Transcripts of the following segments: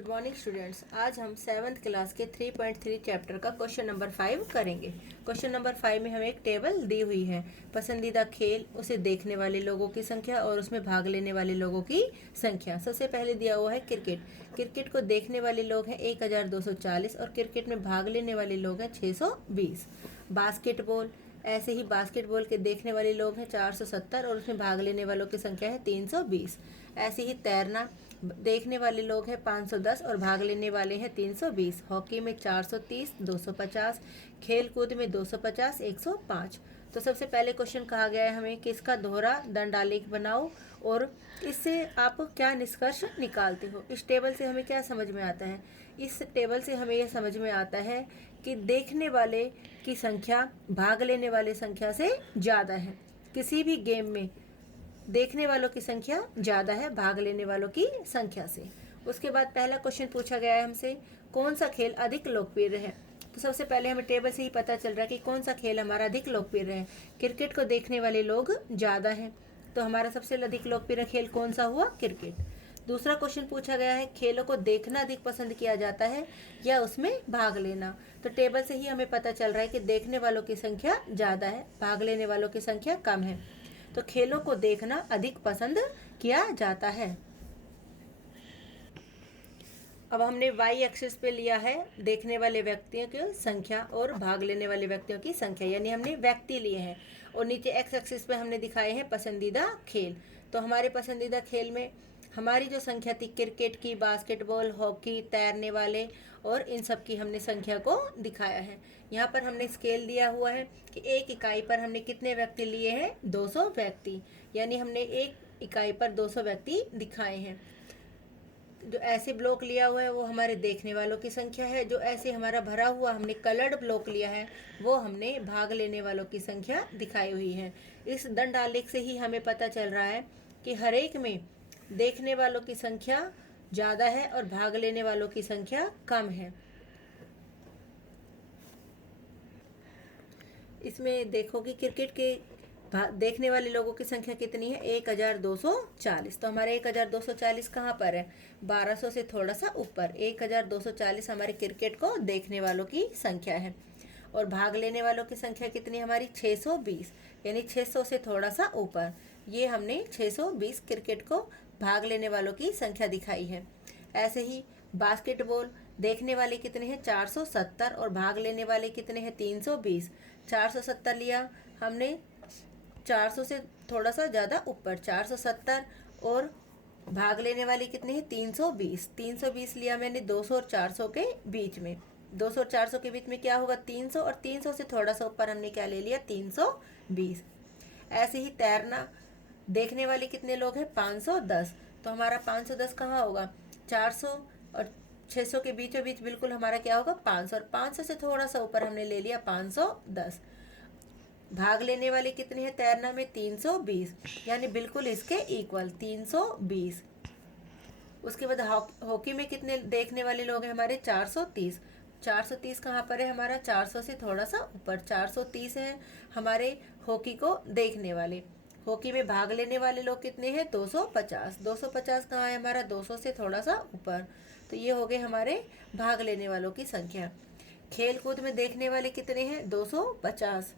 Good morning students. आज हम 7th class के 3.3 चैप्टर का क्वेश्चन नंबर 5 करेंगे। क्वेश्चन नंबर 5 में हमें एक टेबल दी हुई है। पसंदीदा खेल, उसे देखने वाले लोगों की संख्या और उसमें भाग लेने वाले लोगों की संख्या। सबसे पहले दिया हुआ है क्रिकेट। क्रिकेट को देखने वाले लोग हैं 1240 और क्रिकेट में भाग लेने वाले लोग हैं 620। बास्केटबॉल, ऐसे ही बास्केटबॉल के देखने वाले लोग हैं 470 और उसमें भाग लेने वालों की संख्या है 320। ऐसे ही तैरना, देखने वाले लोग हैं 510 और भाग लेने वाले हैं 320। हॉकी में 430, 250, खेल कूद में 250, 105। तो सबसे पहले क्वेश्चन कहा गया है हमें कि इसका दोहरा दंडालेख बनाओ और इससे आप क्या निष्कर्ष निकालते हो। इस टेबल से हमें क्या समझ में आता है? इस टेबल से हमें यह समझ में आता है कि देखने वाले की संख्या भाग लेने वाले संख्या से ज़्यादा है। किसी भी गेम में देखने वालों की संख्या ज़्यादा है भाग लेने वालों की संख्या से। उसके बाद पहला क्वेश्चन पूछा गया है हमसे, कौन सा खेल अधिक लोकप्रिय है। तो सबसे पहले हमें टेबल से ही पता चल रहा है कि कौन सा खेल हमारा अधिक लोकप्रिय है। क्रिकेट को देखने वाले लोग ज़्यादा हैं, तो हमारा सबसे अधिक लोकप्रिय खेल कौन सा हुआ? क्रिकेट। दूसरा क्वेश्चन पूछा गया है, खेलों को देखना अधिक पसंद किया जाता है या उसमें भाग लेना। तो टेबल से ही हमें पता चल रहा है कि देखने वालों की संख्या ज़्यादा है, भाग लेने वालों की संख्या कम है। तो खेलों को देखना अधिक पसंद किया जाता है। अब हमने वाई एक्सिस पे लिया है देखने वाले व्यक्तियों की संख्या और भाग लेने वाले व्यक्तियों की संख्या, यानी हमने व्यक्ति लिए हैं। और नीचे एक्स एक्सिस पे हमने दिखाए हैं पसंदीदा खेल। तो हमारे पसंदीदा खेल में हमारी जो संख्या थी क्रिकेट की, बास्केटबॉल, हॉकी, तैरने वाले और इन सब की हमने संख्या को दिखाया है। यहाँ पर हमने स्केल दिया हुआ है कि एक इकाई पर हमने कितने व्यक्ति लिए हैं? 200 व्यक्ति, यानी हमने एक इकाई पर 200 व्यक्ति दिखाए हैं। जो ऐसे ब्लॉक लिया हुआ है वो हमारे देखने वालों की संख्या है। जो ऐसे हमारा भरा हुआ हमने कलर्ड ब्लॉक लिया है वो हमने भाग लेने वालों की संख्या दिखाई हुई है। इस दंड आलेख से ही हमें पता चल रहा है कि हर एक में देखने वालों की संख्या ज़्यादा है और भाग लेने वालों की संख्या कम है। इसमें देखो कि क्रिकेट के देखने वाले लोगों की संख्या कितनी है? 1240। तो हमारे 1240 कहाँ पर है? 1200 से थोड़ा सा ऊपर। 1240 हमारे क्रिकेट को देखने वालों की संख्या है। और भाग लेने वालों की संख्या कितनी हमारी? 620, यानी 600 से थोड़ा सा ऊपर। ये हमने 620 क्रिकेट को भाग लेने वालों की संख्या दिखाई है। ऐसे ही बास्केटबॉल, देखने वाले कितने हैं? 470 और भाग लेने वाले कितने हैं? 320। 470 लिया हमने, 400 से थोड़ा सा ज़्यादा ऊपर 470 और भाग लेने वाले कितने हैं? 320। 320 लिया मैंने 200 और 400 के बीच में। 200 और 400 के बीच में क्या होगा? 300 और 300 से थोड़ा सा ऊपर हमने क्या ले लिया? 320। ऐसे ही तैरना, देखने वाले कितने लोग हैं? 510। तो हमारा 510 कहाँ होगा? 400 और 600 के बीचों बीच बिल्कुल हमारा क्या होगा? 500 और 500 से थोड़ा सा ऊपर हमने ले लिया 510। भाग लेने वाले कितने हैं तैरना में? 320, यानी बिल्कुल इसके इक्वल 320। उसके बाद हॉकी में कितने देखने वाले लोग हैं हमारे? 430। 430 कहाँ पर है हमारा? 400 से थोड़ा सा ऊपर 430 है हमारे हॉकी को देखने वाले। हॉकी में भाग लेने वाले लोग कितने हैं? 250। 250 कहाँ है हमारा? 200 से थोड़ा सा ऊपर। तो ये हो गए हमारे भाग लेने वालों की संख्या। खेल कूद में देखने वाले कितने हैं? 250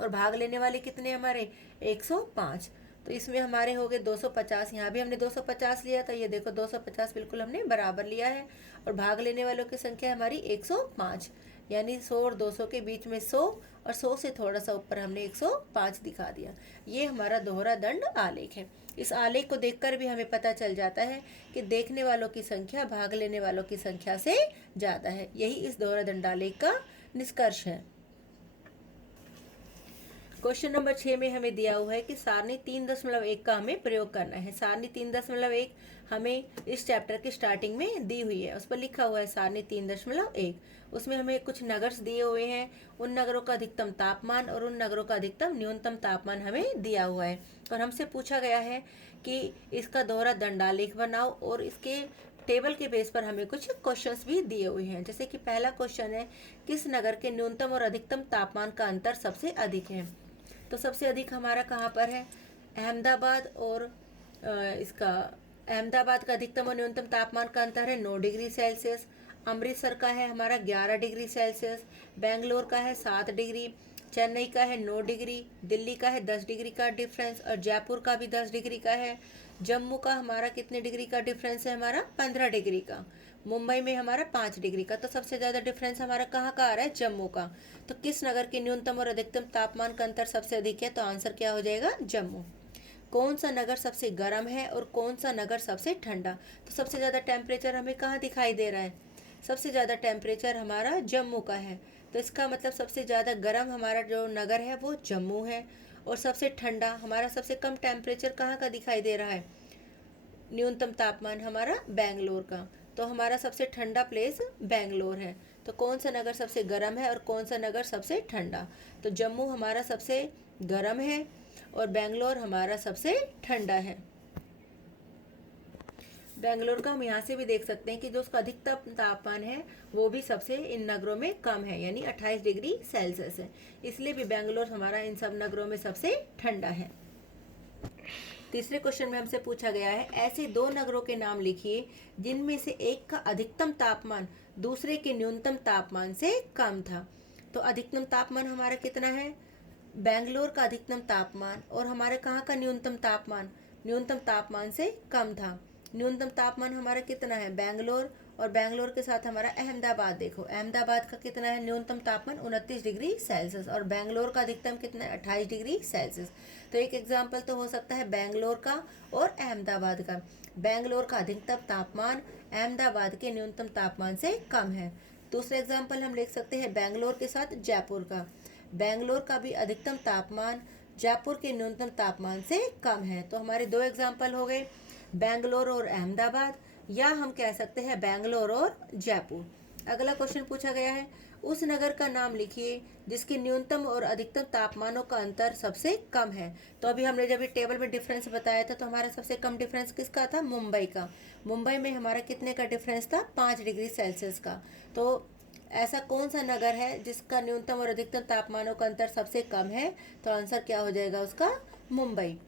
और भाग लेने वाले कितने हमारे? 105। तो इसमें हमारे हो गए 250। यहाँ भी हमने 250 लिया था, ये देखो 250 बिल्कुल हमने बराबर लिया है। और भाग लेने वालों की संख्या हमारी 105, यानी 100 और 200 के बीच में 100 और 100 से थोड़ा सा ऊपर हमने 105 दिखा दिया। ये हमारा दोहरा दंड आलेख है। इस आलेख को देखकर भी हमें पता चल जाता है कि देखने वालों की संख्या भाग लेने वालों की संख्या से ज़्यादा है। यही इस दोहरा दंडालेख का निष्कर्ष है। क्वेश्चन नंबर 6 में हमें दिया हुआ है कि सारणी 3.1 का हमें प्रयोग करना है। सारणी 3.1 हमें इस चैप्टर की स्टार्टिंग में दी हुई है। उस पर लिखा हुआ है सारणी 3.1। उसमें हमें कुछ नगर दिए हुए हैं, उन नगरों का अधिकतम तापमान और उन नगरों का अधिकतम न्यूनतम तापमान हमें दिया हुआ है। और हमसे पूछा गया है कि इसका दोहरा दंडालेख बनाओ और इसके टेबल के बेस पर हमें कुछ क्वेश्चंस भी दिए हुए हैं। जैसे कि पहला क्वेश्चन है, किस नगर के न्यूनतम और अधिकतम तापमान का अंतर सबसे अधिक है? तो सबसे अधिक हमारा कहाँ पर है? अहमदाबाद और इसका अहमदाबाद का अधिकतम और न्यूनतम तापमान का अंतर है 9 डिग्री सेल्सियस। अमृतसर का है हमारा 11 डिग्री सेल्सियस। बेंगलोर का है 7 डिग्री। चेन्नई का है 9 डिग्री। दिल्ली का है 10 डिग्री का डिफरेंस और जयपुर का भी 10 डिग्री का है। जम्मू का हमारा कितने डिग्री का डिफरेंस है, हमारा 15 डिग्री का। मुंबई में हमारा 5 डिग्री का। तो सबसे ज़्यादा डिफरेंस हमारा कहाँ का आ रहा है, जम्मू का। तो किस नगर के न्यूनतम और अधिकतम तापमान का अंतर सबसे अधिक है, तो आंसर क्या हो जाएगा, जम्मू। कौन सा नगर सबसे गर्म है और कौन सा नगर सबसे ठंडा। तो सबसे ज़्यादा टेम्परेचर हमें कहाँ दिखाई दे रहा है, सबसे ज़्यादा टेम्परेचर हमारा जम्मू का है। तो इसका मतलब सबसे ज़्यादा गर्म हमारा जो नगर है वो जम्मू है। और सबसे ठंडा हमारा सबसे कम टेम्परेचर कहाँ का दिखाई दे रहा है, न्यूनतम तापमान हमारा बेंगलोर का। तो हमारा सबसे ठंडा प्लेस बेंगलोर है। तो कौन सा नगर सबसे गर्म है और कौन सा नगर सबसे ठंडा, तो जम्मू हमारा सबसे गर्म है और बेंगलोर हमारा सबसे ठंडा है। बेंगलोर का हम यहाँ से भी देख सकते हैं कि जो उसका अधिकतम तापमान है वो भी सबसे इन नगरों में कम है, यानी 28 डिग्री सेल्सियस है। इसलिए भी बेंगलोर हमारा इन सब नगरों में सबसे ठंडा है। तीसरे क्वेश्चन में हमसे पूछा गया है, ऐसे दो नगरों के नाम लिखिए जिनमें से एक का अधिकतम तापमान दूसरे के न्यूनतम तापमान से कम था। तो अधिकतम तापमान हमारा कितना है, बेंगलोर का अधिकतम तापमान और हमारे कहाँ का न्यूनतम तापमान, न्यूनतम तापमान से कम था। न्यूनतम तापमान हमारा कितना है, बेंगलोर, और बेंगलोर के साथ हमारा अहमदाबाद। देखो अहमदाबाद का कितना है न्यूनतम तापमान 29 डिग्री सेल्सियस और बेंगलोर का अधिकतम कितना है 28 डिग्री सेल्सियस। तो एक एग्जाम्पल तो हो सकता है बेंगलोर का और अहमदाबाद का। बेंगलोर का अधिकतम तापमान अहमदाबाद के न्यूनतम तापमान से कम है। दूसरा एग्जाम्पल हम लिख सकते हैं बेंगलोर के साथ जयपुर का। बेंगलोर का भी अधिकतम तापमान जयपुर के न्यूनतम तापमान से कम है। तो हमारे दो एग्जाम्पल हो गए, बेंगलोर और अहमदाबाद, या हम कह सकते हैं बेंगलोर और जयपुर। अगला क्वेश्चन पूछा गया है, उस नगर का नाम लिखिए जिसके न्यूनतम और अधिकतम तापमानों का अंतर सबसे कम है। तो अभी हमने जब ये टेबल में डिफरेंस बताया था तो हमारा सबसे कम डिफरेंस किसका था, मुंबई का। मुंबई में हमारा कितने का डिफरेंस था, 5 डिग्री सेल्सियस का। तो ऐसा कौन सा नगर है जिसका न्यूनतम और अधिकतम तापमानों का अंतर सबसे कम है, तो आंसर क्या हो जाएगा उसका, मुंबई।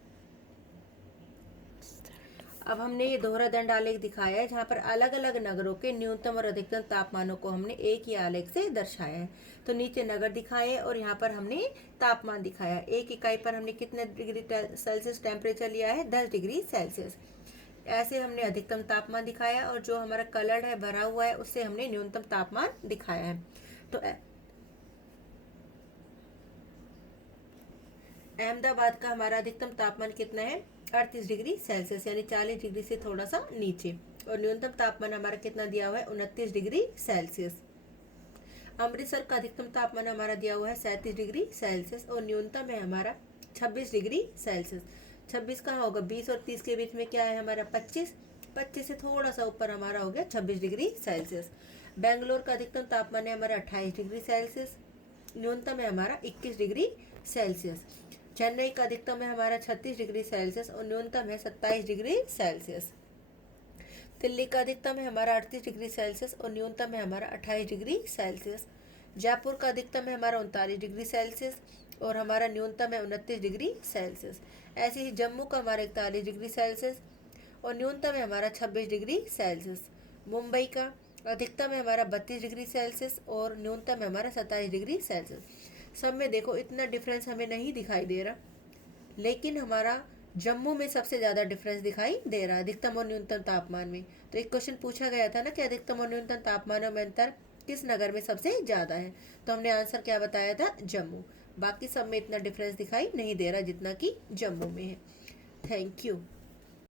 अब हमने ये दोहरा दंड आलेख दिखाया है जहाँ पर अलग अलग नगरों के न्यूनतम और अधिकतम तापमानों को हमने एक ही आलेख से दर्शाया है। तो नीचे नगर दिखाए और यहाँ पर हमने तापमान दिखाया। एक इकाई पर हमने कितने डिग्री सेल्सियस टेम्परेचर लिया है, 10 डिग्री सेल्सियस। ऐसे हमने अधिकतम तापमान दिखाया और जो हमारा कलर है भरा हुआ है उससे हमने न्यूनतम तापमान दिखाया है। तो अहमदाबाद का हमारा अधिकतम तापमान कितना है, 38 डिग्री सेल्सियस, यानी 40 डिग्री से थोड़ा सा नीचे, और न्यूनतम तापमान हमारा कितना दिया हुआ है, 29 डिग्री सेल्सियस। अमृतसर का अधिकतम तापमान हमारा दिया हुआ है 37 डिग्री सेल्सियस और न्यूनतम है हमारा 26 डिग्री सेल्सियस। 26 कहाँ होगा, 20 और 30 के बीच में क्या है हमारा 25, 25 से थोड़ा सा ऊपर हमारा हो गया 26 डिग्री सेल्सियस। बेंगलोर का अधिकतम तापमान है हमारा 28 डिग्री सेल्सियस, न्यूनतम है हमारा 21 डिग्री सेल्सियस। चेन्नई का अधिकतम है हमारा 36 डिग्री सेल्सियस और न्यूनतम है 27 डिग्री सेल्सियस। दिल्ली का अधिकतम है हमारा 38 डिग्री सेल्सियस और न्यूनतम है हमारा 28 डिग्री सेल्सियस। जयपुर का अधिकतम है हमारा 39 डिग्री सेल्सियस और हमारा न्यूनतम है 29 डिग्री सेल्सियस। ऐसे ही जम्मू का हमारा 41 डिग्री सेल्सियस और न्यूनतम है हमारा 26 डिग्री सेल्सियस। मुंबई का अधिकतम है हमारा 32 डिग्री सेल्सियस और न्यूनतम है हमारा 27 डिग्री सेल्सियस। सब में देखो इतना डिफरेंस हमें नहीं दिखाई दे रहा, लेकिन हमारा जम्मू में सबसे ज़्यादा डिफरेंस दिखाई दे रहा है अधिकतम और न्यूनतम तापमान में। तो एक क्वेश्चन पूछा गया था ना कि अधिकतम और न्यूनतम तापमानों में अंतर किस नगर में सबसे ज़्यादा है, तो हमने आंसर क्या बताया था, जम्मू। बाकी सब में इतना डिफरेंस दिखाई नहीं दे रहा जितना कि जम्मू में है। Thank you.